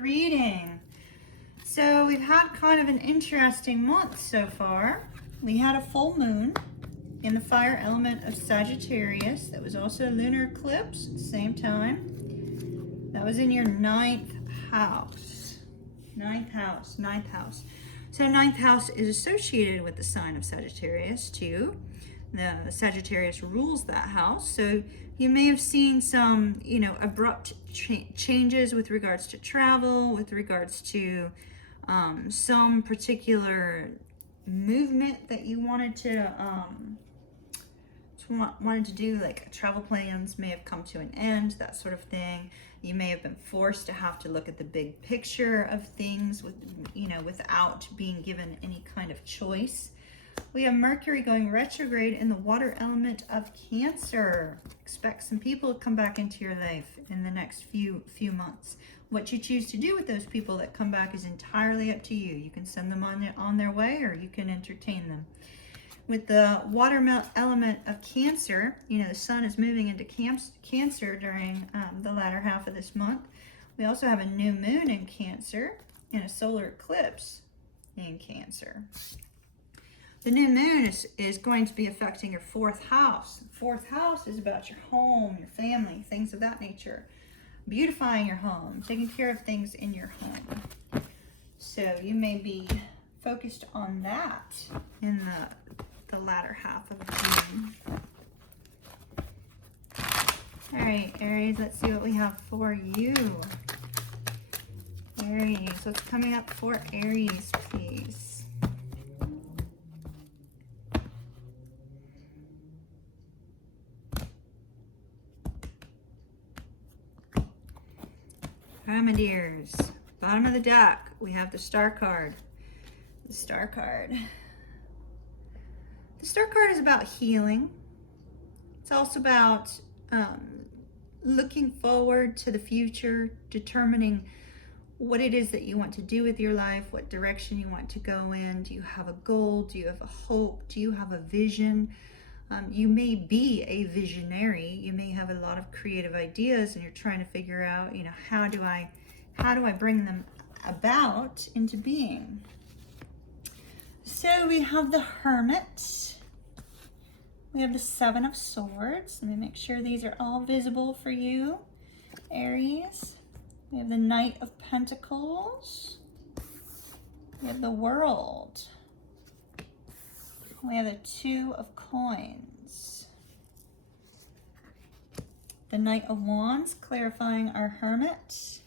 reading. So we've had kind of an interesting month so far. We had a full moon in the fire element of Sagittarius. That was also a lunar eclipse at the same time. That was in your ninth house. Ninth house. So ninth house is associated with the sign of Sagittarius too. The Sagittarius rules that house. So you may have seen some, abrupt changes with regards to travel, with regards to some particular movement that you wanted to do, like travel plans may have come to an end, that sort of thing. You may have been forced to have to look at the big picture of things without being given any kind of choice. We have Mercury going retrograde in the water element of Cancer. Expect some people to come back into your life in the next few months. What you choose to do with those people that come back is entirely up to you. You can send them on their way, or you can entertain them. With the water element of Cancer, the sun is moving into Cancer during the latter half of this month. We also have a new moon in Cancer and a solar eclipse in Cancer. The new moon is going to be affecting your fourth house. Fourth house is about your home, your family, things of that nature. Beautifying your home, taking care of things in your home. So you may be focused on that in the latter half of June. All right, Aries, let's see what we have for you. Aries, what's coming up for Aries, please? Grenadiers, bottom of the deck, we have the Star card. The Star card. The Star card is about healing. It's also about looking forward to the future, determining what it is that you want to do with your life, what direction you want to go in. Do you have a goal? Do you have a hope? Do you have a vision? You may be a visionary. You may have a lot of creative ideas and you're trying to figure out, how do I bring them about into being? So we have the Hermit. We have the Seven of Swords. Let me make sure these are all visible for you, Aries. We have the Knight of Pentacles. We have the World. We have the Two of Coins. The Knight of Wands, clarifying our Hermit.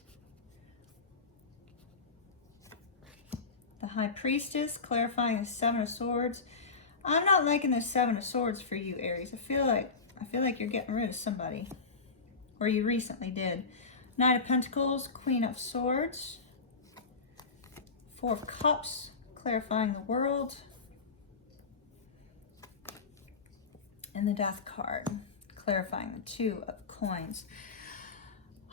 The High Priestess, clarifying the Seven of Swords. I'm not liking the Seven of Swords for you, Aries. I feel like you're getting rid of somebody, or you recently did. Knight of Pentacles, Queen of Swords. Four of Cups, clarifying the World. And the Death card, clarifying the Two of Coins.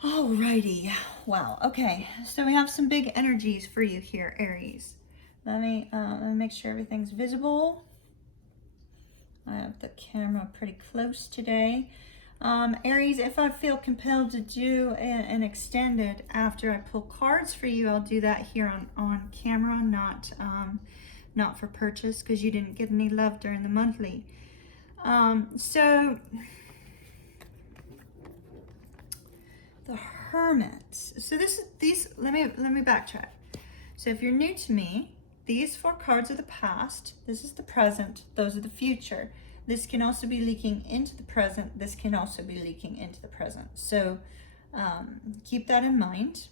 Alrighty, wow, okay, so we have some big energies for you here, Aries. Let me make sure everything's visible. I have the camera pretty close today. Aries, if I feel compelled to do an extended after I pull cards for you, I'll do that here on camera, not for purchase, because you didn't get any love during the monthly. So the Hermit. So let me backtrack. So if you're new to me, these four cards are the past, this is the present, those are the future. This can also be leaking into the present, this can also be leaking into the present. So keep that in mind.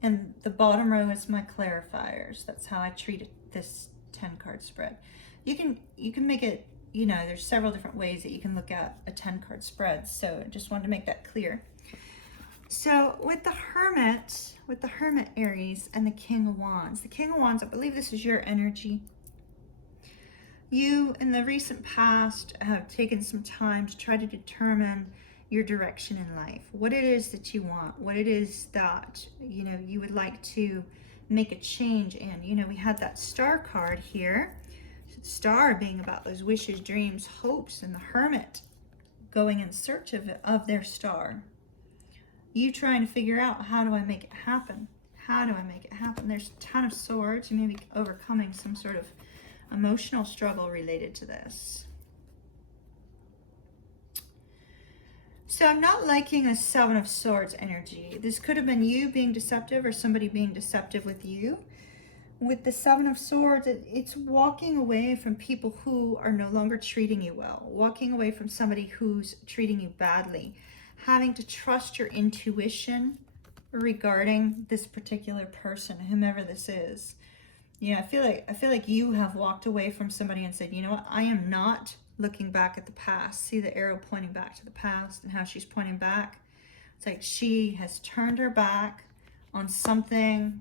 And the bottom row is my clarifiers. That's how I treat this 10 card spread. You can make it, there's several different ways that you can look at a 10 card spread. So I just wanted to make that clear. So with the Hermit Aries and the King of Wands. The King of Wands, I believe this is your energy. You, in the recent past, have taken some time to try to determine your direction in life, what it is that you want, what it is that, you would like to make a change in. We had that Star card here. So the Star being about those wishes, dreams, hopes, and the Hermit going in search of their star. You trying to figure out, how do I make it happen? How do I make it happen? There's a ton of swords. You may be overcoming some sort of emotional struggle related to this. So I'm not liking a Seven of Swords energy. This could have been you being deceptive or somebody being deceptive with you. With the Seven of Swords, it's walking away from people who are no longer treating you well. Walking away from somebody who's treating you badly. Having to trust your intuition regarding this particular person, whomever this is. You know, I feel like you have walked away from somebody and said, you know what, I am not looking back at the past. See the arrow pointing back to the past and how she's pointing back. It's like she has turned her back on something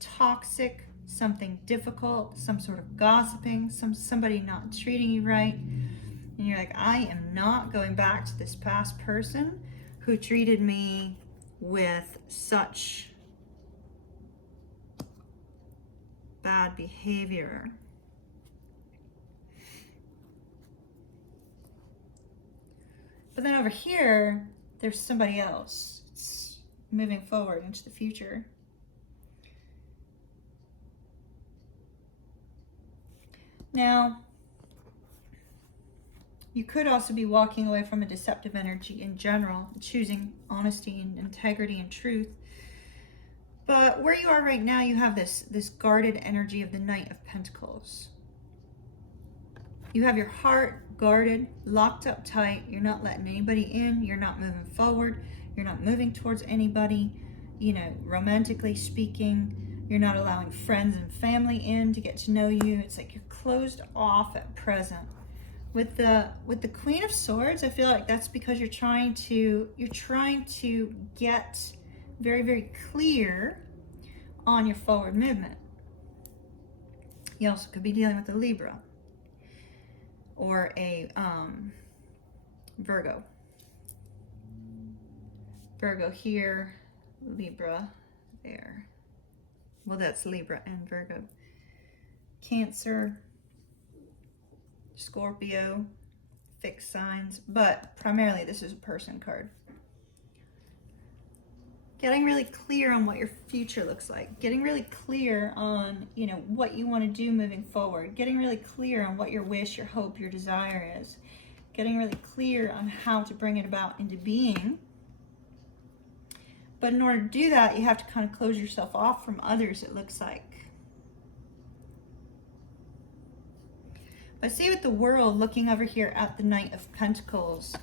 toxic, something difficult, some sort of gossiping, somebody not treating you right. And you're like, I am not going back to this past person who treated me with such bad behavior. But then over here, there's somebody else. It's moving forward into the future. Now, you could also be walking away from a deceptive energy in general, choosing honesty and integrity and truth. But where you are right now, you have this guarded energy of the Knight of Pentacles. You have your heart guarded, locked up tight. You're not letting anybody in. You're not moving forward. You're not moving towards anybody, you know, romantically speaking. You're not allowing friends and family in to get to know you. It's like you're closed off at present. With the Queen of Swords, I feel like that's because you're trying to get very, very clear on your forward movement. You also could be dealing with a Libra or a Virgo. Virgo here, Libra there. Well, that's Libra and Virgo. Cancer, Scorpio, fixed signs, but primarily this is a person card. Getting really clear on what your future looks like. Getting really clear on, you know, what you want to do moving forward. Getting really clear on what your wish, your hope, your desire is. Getting really clear on how to bring it about into being. But in order to do that, you have to kind of close yourself off from others, it looks like. But see, with the world, looking over here at the Knight of Pentacles,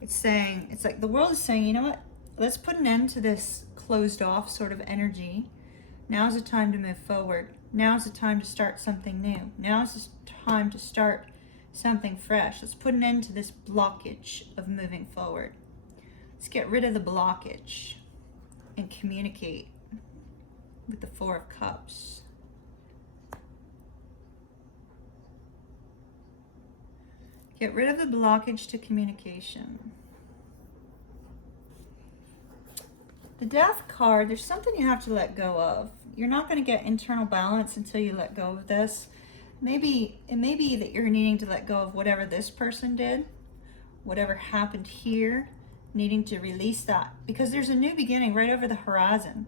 it's like the world is saying, you know what? Let's put an end to this closed off sort of energy. Now's the time to move forward. Now's the time to start something new. Now's the time to start something fresh. Let's put an end to this blockage of moving forward. Let's get rid of the blockage and communicate with the Four of Cups. Get rid of the blockage to communication. The Death card, there's something you have to let go of. You're not going to get internal balance until you let go of this. It may be that you're needing to let go of whatever this person did, whatever happened here, needing to release that. Because there's a new beginning right over the horizon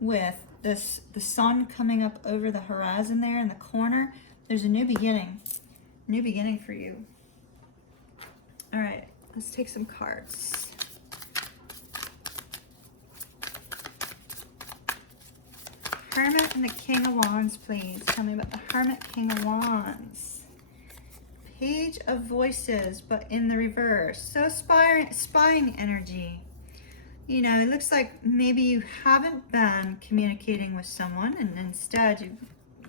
with the sun coming up over the horizon there in the corner. There's a new beginning for you. All right, let's take some cards. Hermit and the King of Wands, please. Tell me about the Hermit, King of Wands. Page of Voices, but in the reverse. So spying energy. You know, it looks like maybe you haven't been communicating with someone, and instead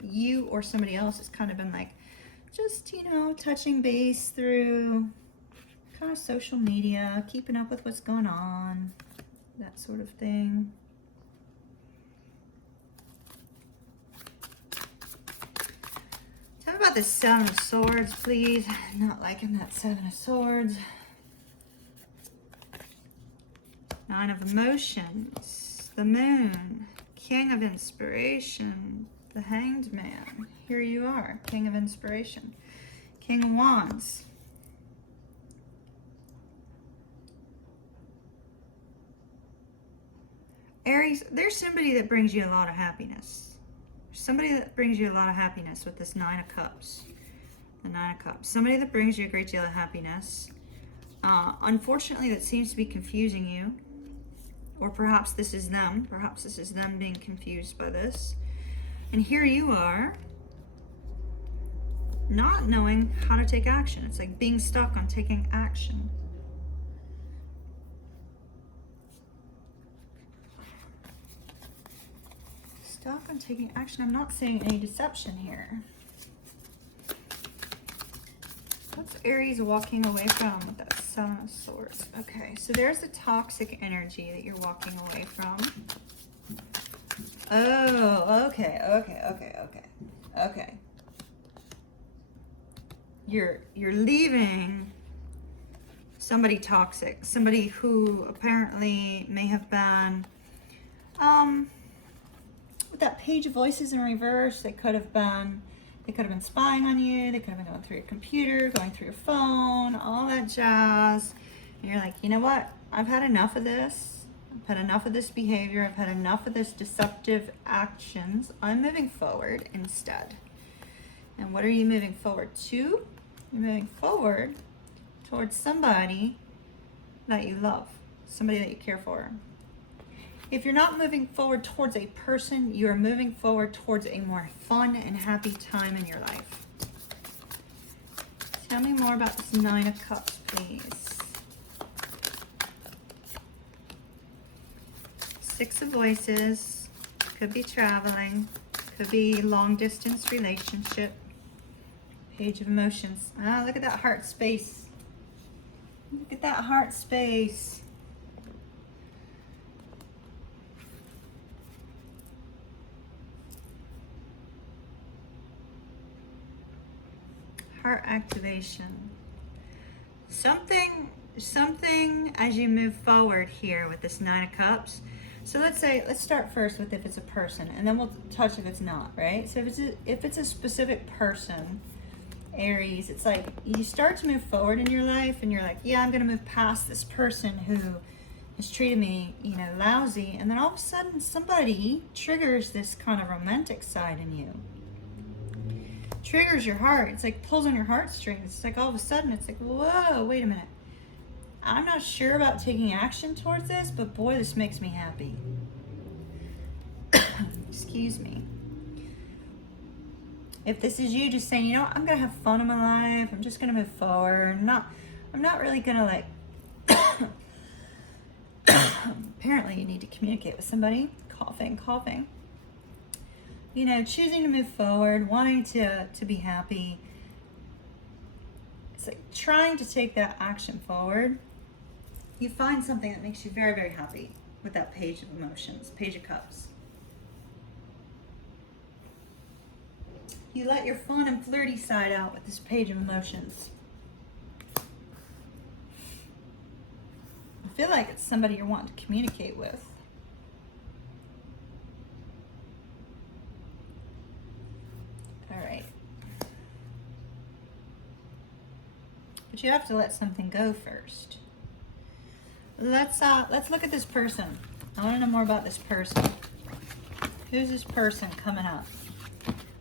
you or somebody else has kind of been like, just, you know, touching base through kind of social media, keeping up with what's going on, that sort of thing. Tell me about the Seven of Swords, please. I'm not liking that Seven of Swords. Nine of Emotions, the Moon, King of Inspiration, the Hanged Man. Here you are, King of Inspiration. King of Wands. Aries, there's somebody that brings you a lot of happiness. Somebody that brings you a lot of happiness with this Nine of Cups. The Nine of Cups. Somebody that brings you a great deal of happiness. Unfortunately, that seems to be confusing you. Or perhaps this is them. Perhaps this is them being confused by this. And here you are, not knowing how to take action. It's like being stuck on taking action. Stuck on taking action. I'm not seeing any deception here. What's Aries walking away from with that Seven of Swords? Okay, so there's the toxic energy that you're walking away from. Oh, okay. You're leaving somebody toxic, somebody who apparently may have been with that Page of Voices in reverse. They could have been spying on you. They could have been going through your computer, going through your phone, all that jazz. And you're like, you know what? I've had enough of this. I've had enough of this behavior. I've had enough of this deceptive actions. I'm moving forward instead. And what are you moving forward to? You're moving forward towards somebody that you love, somebody that you care for. If you're not moving forward towards a person, you are moving forward towards a more fun and happy time in your life. Tell me more about this Nine of Cups, please. Six of Voices. Could be traveling. Could be long distance relationship. Page of Emotions. Ah, look at that heart space. Look at that heart space. Heart activation. Something as you move forward here with this Nine of Cups. So let's start first with if it's a person, and then we'll touch if it's not, right? So if it's a specific person, Aries, it's like you start to move forward in your life and you're like, yeah, I'm gonna move past this person who has treated me, you know, lousy, and then all of a sudden somebody triggers this kind of romantic side in you. Triggers your heart. It's like pulls on your heartstrings. It's like all of a sudden it's like, whoa, wait a minute. I'm not sure about taking action towards this, but boy, this makes me happy. Excuse me. If this is you just saying, you know what, I'm gonna have fun in my life, I'm just gonna move forward. I'm not really gonna like apparently you need to communicate with somebody. Coughing. You know, choosing to move forward, wanting to be happy. It's like trying to take that action forward. You find something that makes you very, very happy with that Page of Emotions, Page of Cups. You let your fun and flirty side out with this Page of Emotions. I feel like it's somebody you're wanting to communicate with. All right. But you have to let something go first. Let's look at this person. I want to know more about this person. Who's this person coming up?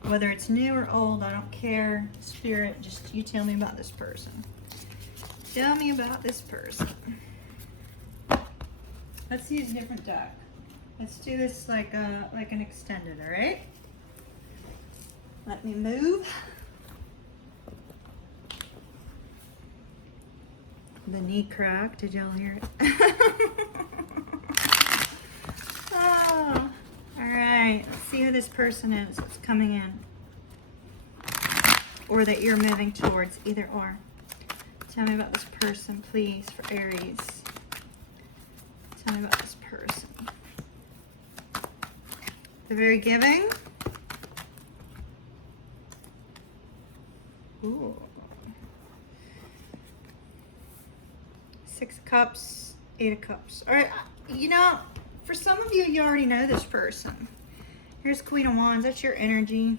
Whether it's new or old, I don't care. Spirit, just you tell me about this person. Tell me about this person. Let's use a different deck. Let's do this like an extended, all right? Let me move. The knee crack, did y'all hear it? Oh, all right, let's see who this person is that's coming in. Or that you're moving towards, either or. Tell me about this person, please, for Aries. Tell me about this person. They're very giving. Ooh. Six of Cups, Eight of Cups. All right, you know, for some of you, you already know this person. Here's Queen of Wands. That's your energy.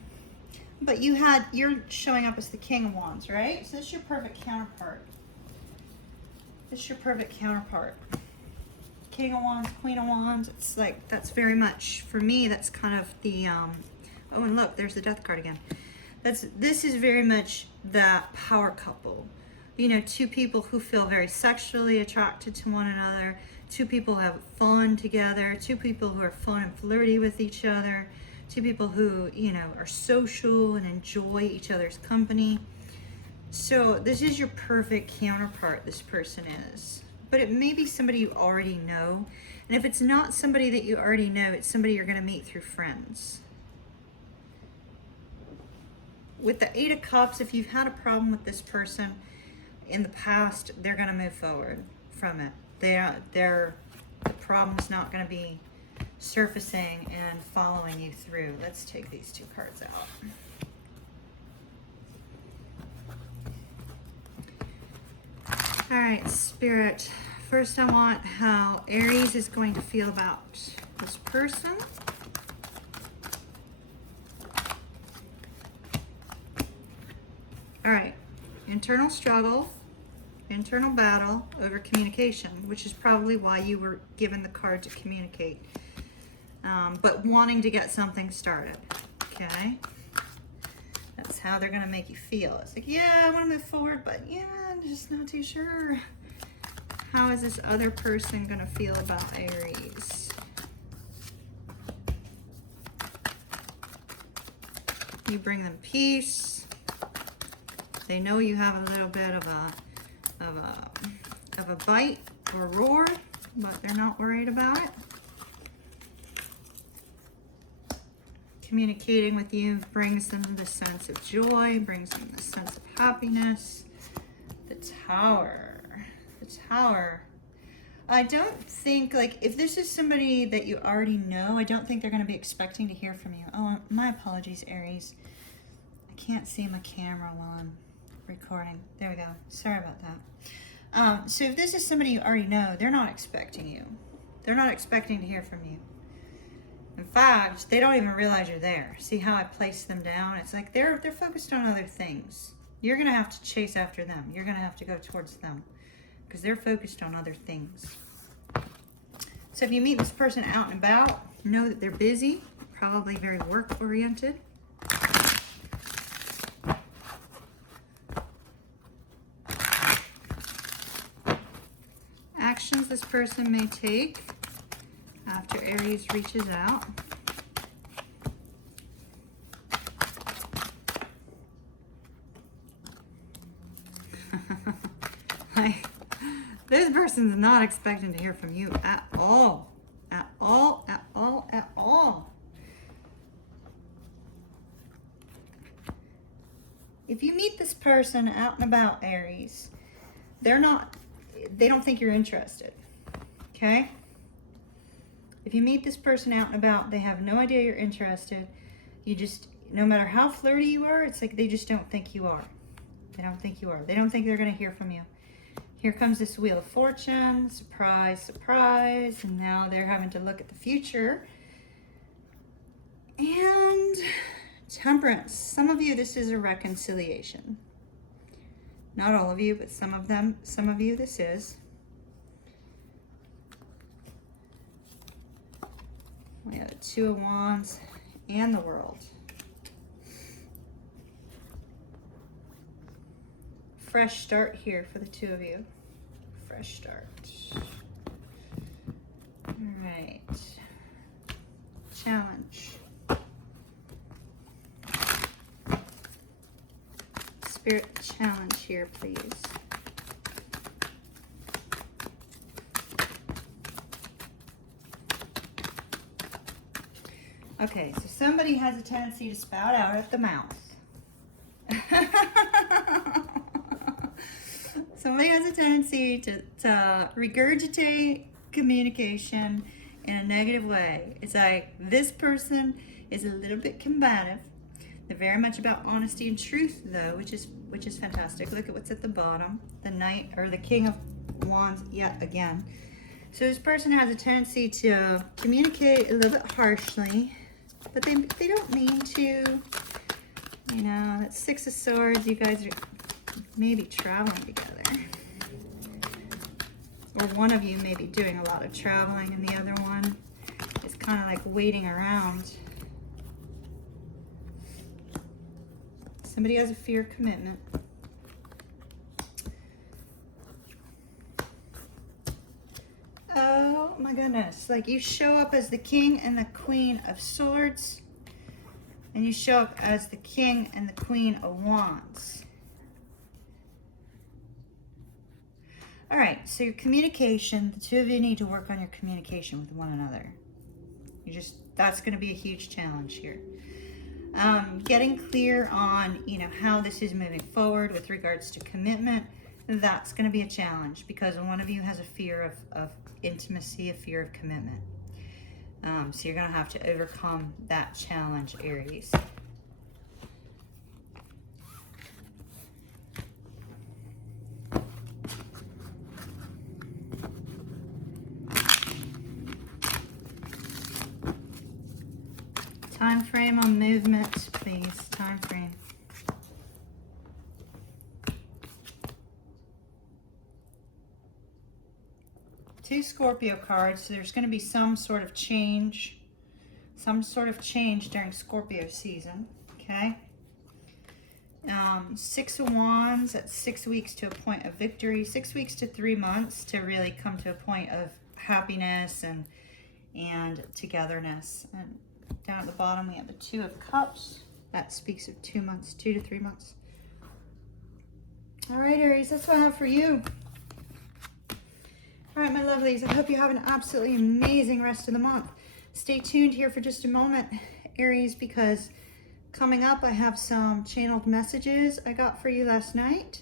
But you're showing up as the King of Wands, right? So this is your perfect counterpart. This is your perfect counterpart. King of Wands, Queen of Wands. It's like, that's very much, for me, that's kind of the, oh, and look, there's the Death card again. This is very much that power couple. You know, two people who feel very sexually attracted to one another, two people who have fun together, two people who are fun and flirty with each other, two people who, you know, are social and enjoy each other's company. So this is your perfect counterpart, this person is. But it may be somebody you already know. And if it's not somebody that you already know, it's somebody you're going to meet through friends. With the Eight of Cups, if you've had a problem with this person in the past, they're going to move forward from it. The problem's not going to be surfacing and following you through. Let's take these two cards out. All right, Spirit. First, I want how Aries is going to feel about this person. All right, internal struggle, internal battle over communication, which is probably why you were given the card to communicate, but wanting to get something started, okay? That's how they're gonna make you feel. It's like, yeah, I wanna move forward, but yeah, I'm just not too sure. How is this other person gonna feel about Aries? You bring them peace. They know you have a little bit of a bite or roar, but they're not worried about it. Communicating with you brings them the sense of joy, brings them the sense of happiness. The Tower. The Tower. I don't think, like, if this is somebody that you already know, I don't think they're going to be expecting to hear from you. Oh, my apologies, Aries. I can't see my camera while I'm recording. There we go. Sorry about that. So if this is somebody you already know, they're not expecting you. They're not expecting to hear from you. In fact, they don't even realize you're there. See how I placed them down? It's like they're focused on other things. You're going to have to chase after them. You're going to have to go towards them because they're focused on other things. So if you meet this person out and about, know that they're busy, probably very work-oriented. Actions this person may take after Aries reaches out. This person's not expecting to hear from you at all. At all, at all, at all. If you meet this person out and about, Aries, they don't think you're interested, okay? If you meet this person out and about, they have no idea you're interested. You just, no matter how flirty you are, it's like they just don't think you are. They don't think you are. They don't think they're going to hear from you. Here comes this Wheel of Fortune. Surprise, surprise. And now they're having to look at the future. And Temperance. Some of you, this is a reconciliation. Not all of you, but some of you, this is. We have the Two of Wands and the World. Fresh start here for the two of you. Fresh start. All right. Challenge. Spirit challenge here, please. Okay, so somebody has a tendency to spout out at the mouth. Somebody has a tendency to regurgitate communication in a negative way. It's like this person is a little bit combative. They're very much about honesty and truth, though, which is fantastic. Look at what's at the bottom. The Knight, or the King of Wands yet again. So this person has a tendency to communicate a little bit harshly, but they don't mean to. You know, that Six of Swords, you guys are maybe traveling together. Or one of you may be doing a lot of traveling and the other one is kind of like waiting around. Somebody has a fear of commitment. Oh my goodness. Like you show up as the King and the Queen of Swords. And you show up as the King and the Queen of Wands. All right, so your communication, the two of you need to work on your communication with one another. That's going to be a huge challenge here. Getting clear on, how this is moving forward with regards to commitment, that's going to be a challenge because one of you has a fear of intimacy, a fear of commitment. So you're going to have to overcome that challenge, Aries. Time frame on movement, please. Time frame. Two Scorpio cards. So there's going to be some sort of change during Scorpio season. Okay. 6 of Wands. That's 6 weeks to a point of victory. 6 weeks to 3 months to really come to a point of happiness and togetherness. And down at the bottom, we have the 2 of Cups. That speaks of 2 months, 2 to 3 months. All right, Aries, that's what I have for you. All right, my lovelies, I hope you have an absolutely amazing rest of the month. Stay tuned here for just a moment, Aries, because coming up, I have some channeled messages I got for you last night.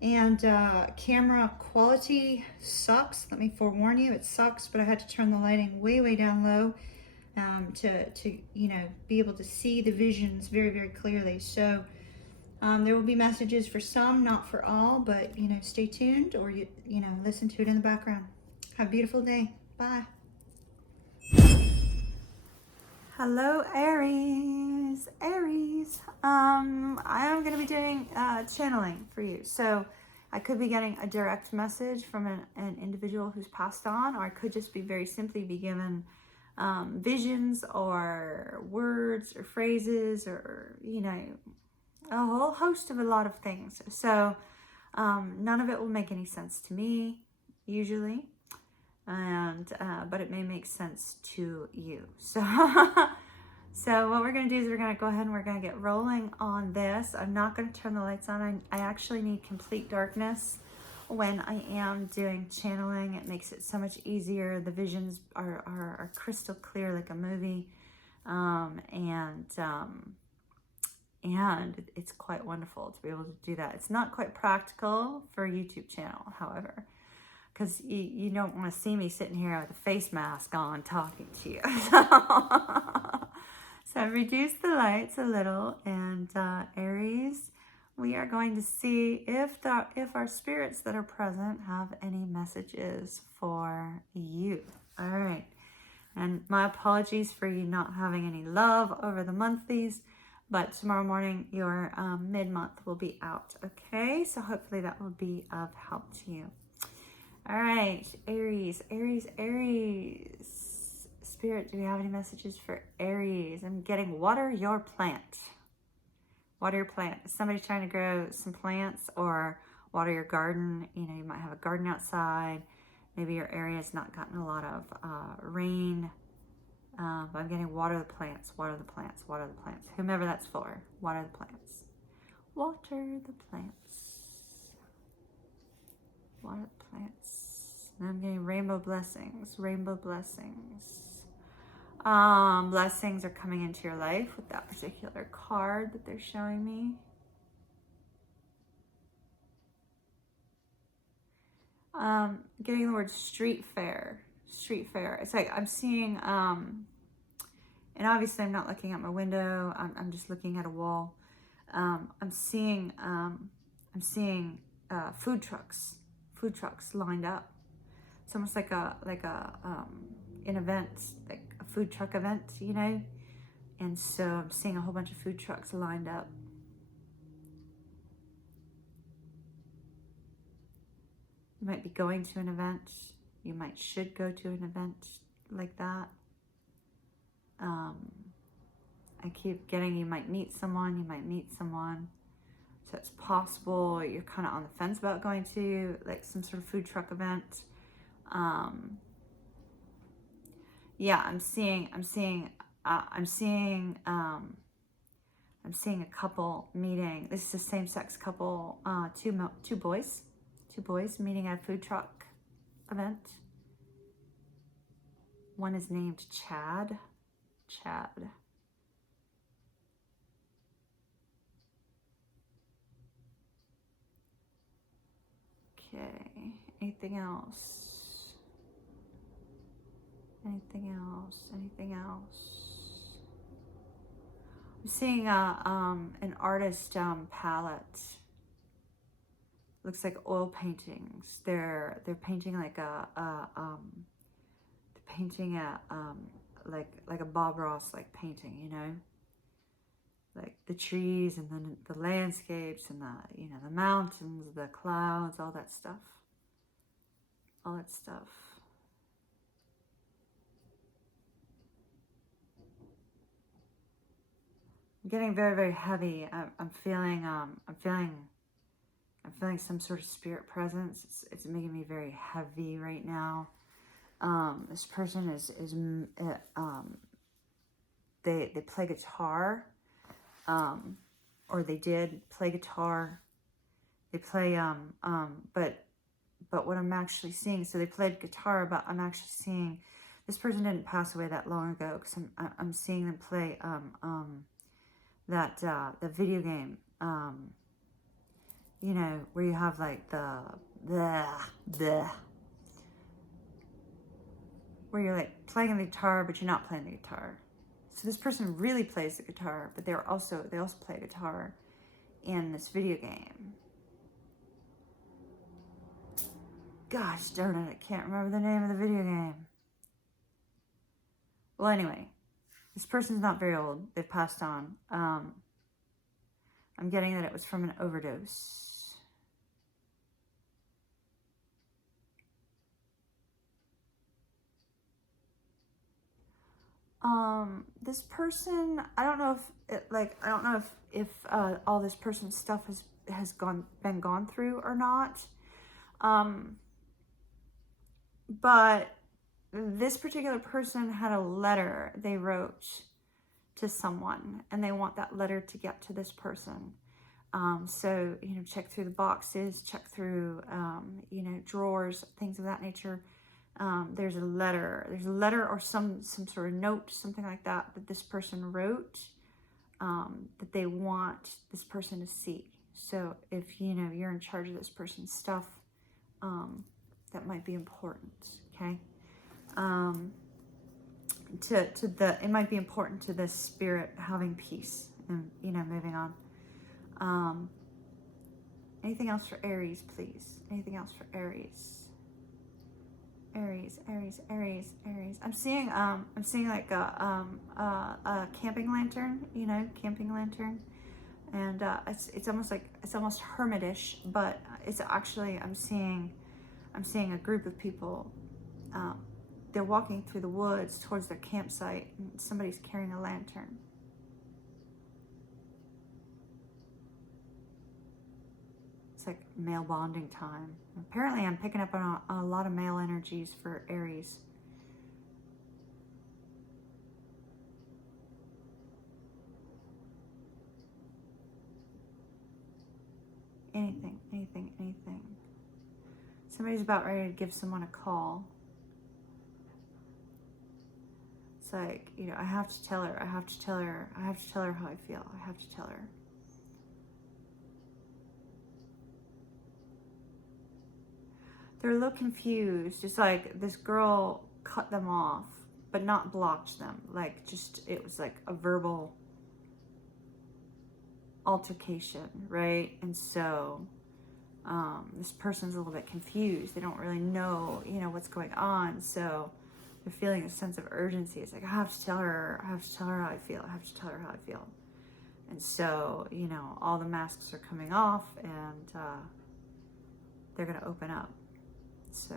And camera quality sucks. Let me forewarn you, it sucks, but I had to turn the lighting way, way down low. To be able to see the visions very, very clearly. So there will be messages for some, not for all, but stay tuned or listen to it in the background. Have a beautiful day. Bye. Hello, Aries. I am going to be doing channeling for you. So I could be getting a direct message from an individual who's passed on, or I could just be very simply be given visions or words or phrases or a whole host of a lot of things. So none of it will make any sense to me usually, and but it may make sense to you. So so what we're going to do is we're going to go ahead and we're going to get rolling on this. I'm not going to turn the lights on. I actually need complete darkness when I am doing channeling. It makes it so much easier. The visions are crystal clear like a movie, and it's quite wonderful to be able to do that. It's not quite practical for a YouTube channel, however, because you don't want to see me sitting here with a face mask on talking to you. So reduce the lights a little, and Aries, we are going to see if our spirits that are present have any messages for you. All right. And my apologies for you not having any love over the monthlies, but tomorrow morning your mid-month will be out. Okay, so hopefully that will be of help to you. All right, Aries. Spirit, do we have any messages for Aries? I'm getting water your plant. Water your plant. Somebody's trying to grow some plants or water your garden. You might have a garden outside. Maybe your area has not gotten a lot of rain. But I'm getting water the plants, water the plants, water the plants. Whomever that's for, water the plants. Water the plants. Water the plants. And I'm getting rainbow blessings, rainbow blessings. Blessings are coming into your life with that particular card that they're showing me. Getting the word street fair. It's like I'm seeing, and obviously I'm not looking out my window. I'm just looking at a wall. I'm seeing food trucks lined up. It's almost like an event, like a food truck event, And so I'm seeing a whole bunch of food trucks lined up. You might be going to an event. You should go to an event like that. I keep getting you might meet someone. You might meet someone. So it's possible you're kind of on the fence about going to like some sort of food truck event. Yeah, I'm seeing a couple meeting. This is a same-sex couple, two boys meeting at a food truck event. One is named Chad. Okay, anything else? Anything else? I'm seeing an artist palette. Looks like oil paintings. They're painting like like a Bob Ross like painting, you know, like the trees and then the landscapes and the mountains, the clouds, all that stuff. I'm getting very, very heavy. I'm feeling some sort of spirit presence. It's making me very heavy right now. This person they play guitar, or they did play guitar. They play but what I'm actually seeing, so they played guitar, but I'm actually seeing this person didn't pass away that long ago, because I'm seeing them play the video game, you know, where you have like where you're like playing the guitar, but you're not playing the guitar. So this person really plays the guitar, but they also play guitar in this video game. Gosh darn it, I can't remember the name of the video game. Well, anyway, this person's not very old. They've passed on. I'm getting that it was from an overdose. This person, I don't know if all this person's stuff has been gone through or not. But this particular person had a letter they wrote to someone, and they want that letter to get to this person. So, you know, check through the boxes, check through, you know, drawers, things of that nature. There's a letter or some sort of note, something like that this person wrote, that they want this person to see. So if, you know, you're in charge of this person's stuff, that might be important. Okay. It might be important to this spirit having peace and, you know, moving on. Anything else for Aries, please? Anything else for Aries? Aries. I'm seeing like a camping lantern, you know, and it's almost hermitish, but it's actually I'm seeing a group of people. They're walking through the woods towards their campsite, and somebody's carrying a lantern. It's like male bonding time. Apparently I'm picking up on a lot of male energies for Aries. Anything. Somebody's about ready to give someone a call. It's like, you know, I have to tell her how I feel. I have to tell her. They're a little confused. It's like this girl cut them off, but not blocked them. Like, just, it was like a verbal altercation, right? And so this person's a little bit confused. They don't really know, you know, what's going on. So they're feeling a sense of urgency. It's like, I have to tell her how I feel. And so, you know, all the masks are coming off, and they're going to open up. So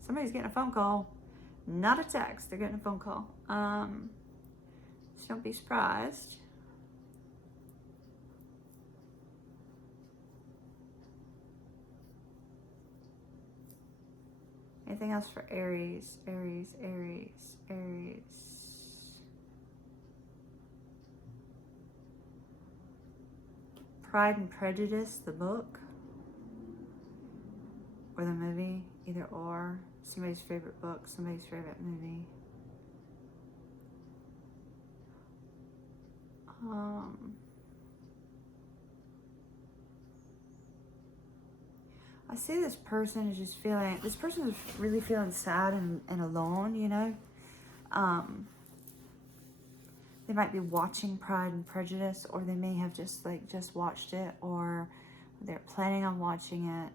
somebody's getting a phone call, not a text. They're getting a phone call. So don't be surprised. Anything else for Aries? Aries, Aries, Aries. Pride and Prejudice, the book or the movie, either or. Somebody's favorite book, somebody's favorite movie. I see this person is just feeling, this person is really feeling sad and alone, you know. They might be watching Pride and Prejudice, or they may have just watched it, or they're planning on watching it.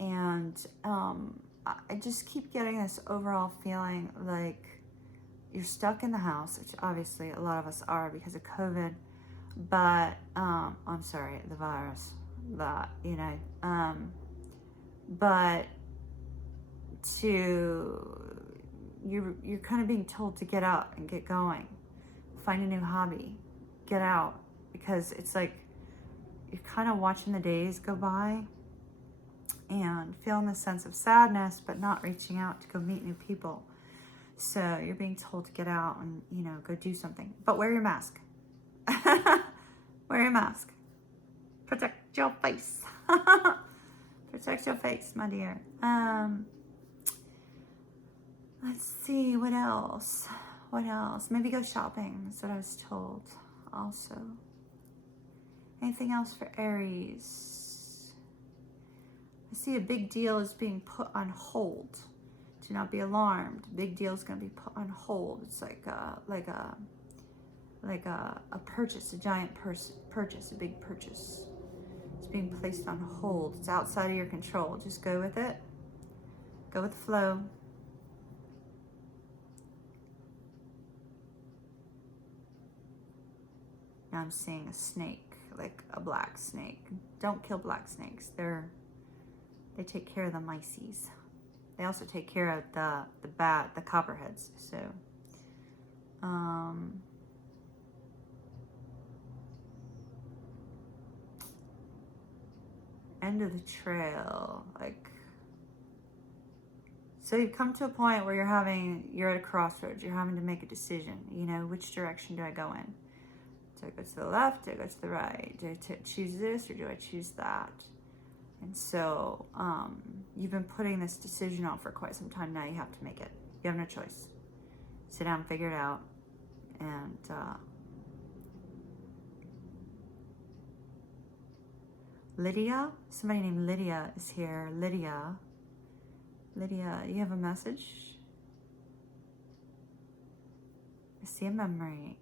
And I just keep getting this overall feeling like you're stuck in the house, which obviously a lot of us are because of COVID, but I'm sorry, the virus, that, you know, but you're kind of being told to get up and get going, find a new hobby, get out, because it's like you're kind of watching the days go by and feeling this sense of sadness, but not reaching out to go meet new people. So you're being told to get out and, you know, go do something, but wear your mask. Wear your mask. Protect your face. Protect your face, my dear. Let's see, what else? What else? Maybe go shopping. That's what I was told also. Anything else for Aries? I see a big deal is being put on hold. Do not be alarmed. Big deal is going to be put on hold. It's like a purchase, a giant purchase, a big purchase. It's being placed on hold. It's outside of your control. Just go with it. Go with the flow. Now I'm seeing a snake, like a black snake. Don't kill black snakes. They take care of the mices. They also take care of the copperheads. So, end of the trail, like, so you've come to a point where you're at a crossroads. You're having to make a decision. You know, which direction do I go in? Do I go to the left? Do I go to the right? Do I choose this or do I choose that? And so you've been putting this decision on for quite some time now. You have to make it. You have no choice. Sit down, figure it out. And Lydia, somebody named Lydia is here. Lydia, you have a message? I see a memory.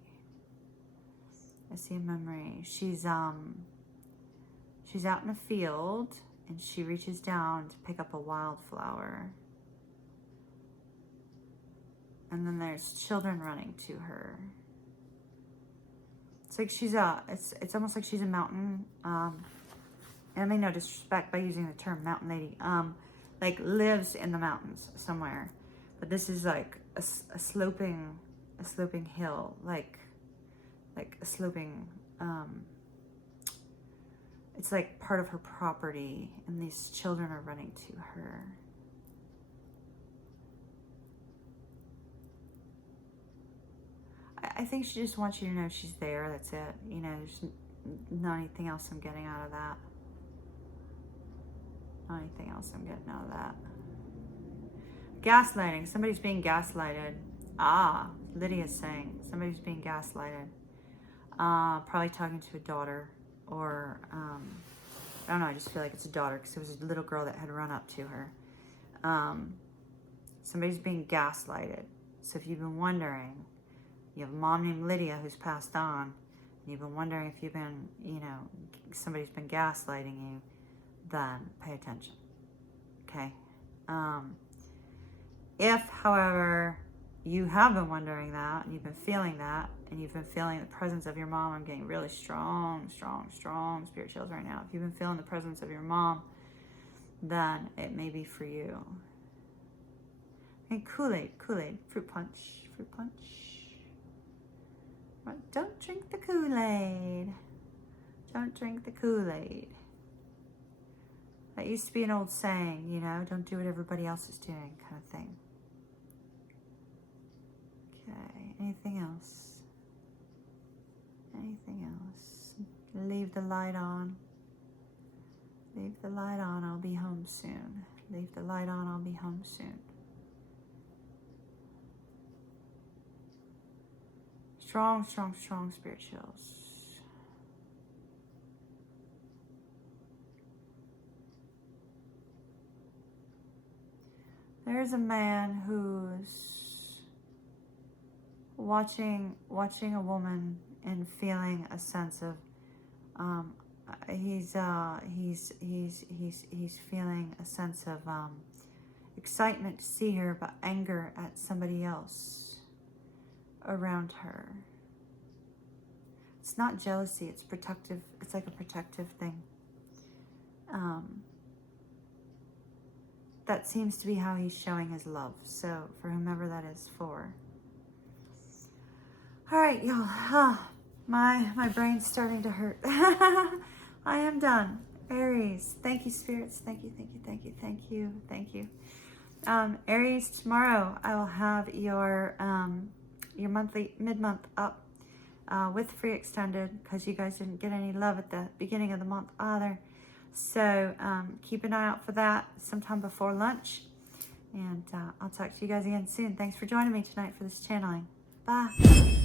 I see a memory. She's out in a field and she reaches down to pick up a wildflower. And then there's children running to her. It's like it's almost like she's a mountain. And I mean no disrespect by using the term mountain lady. Like lives in the mountains somewhere. But this is like a sloping hill, like a sloping, it's like part of her property, and these children are running to her. I think she just wants you to know she's there. That's it. You know, there's not anything else I'm getting out of that. Not anything else I'm getting out of that. Gaslighting. Somebody's being gaslighted. Ah, Lydia's saying somebody's being gaslighted. Probably talking to a daughter, or I don't know, I just feel like it's a daughter because it was a little girl that had run up to her. Somebody's being gaslighted. So if you've been wondering, you have a mom named Lydia who's passed on, and you've been wondering if you've been, you know, somebody's been gaslighting you, then pay attention, okay? If, however, you have been wondering that, and you've been feeling that, and you've been feeling the presence of your mom, I'm getting really strong spirit chills right now. If you've been feeling the presence of your mom, than it may be for you. And Kool-Aid, fruit punch, fruit punch. Right, don't drink the Kool-Aid. Don't drink the Kool-Aid. That used to be an old saying, you know, don't do what everybody else is doing, kind of thing. Okay, anything else? Anything else? Leave the light on. Leave the light on, I'll be home soon. Leave the light on, I'll be home soon. Strong, strong, strong spirit chills. There's a man who's watching a woman and feeling a sense of he's feeling a sense of excitement to see her, but anger at somebody else around her. It's not jealousy, it's protective. It's like a protective thing. That seems to be how he's showing his love. So for whomever that is for. All right, y'all. My brain's starting to hurt. I am done. Aries, thank you, spirits. Thank you, thank you, thank you, thank you, thank you. Aries, tomorrow I will have your monthly mid-month up with free extended, because you guys didn't get any love at the beginning of the month either. So keep an eye out for that sometime before lunch. And I'll talk to you guys again soon. Thanks for joining me tonight for this channeling. Bye.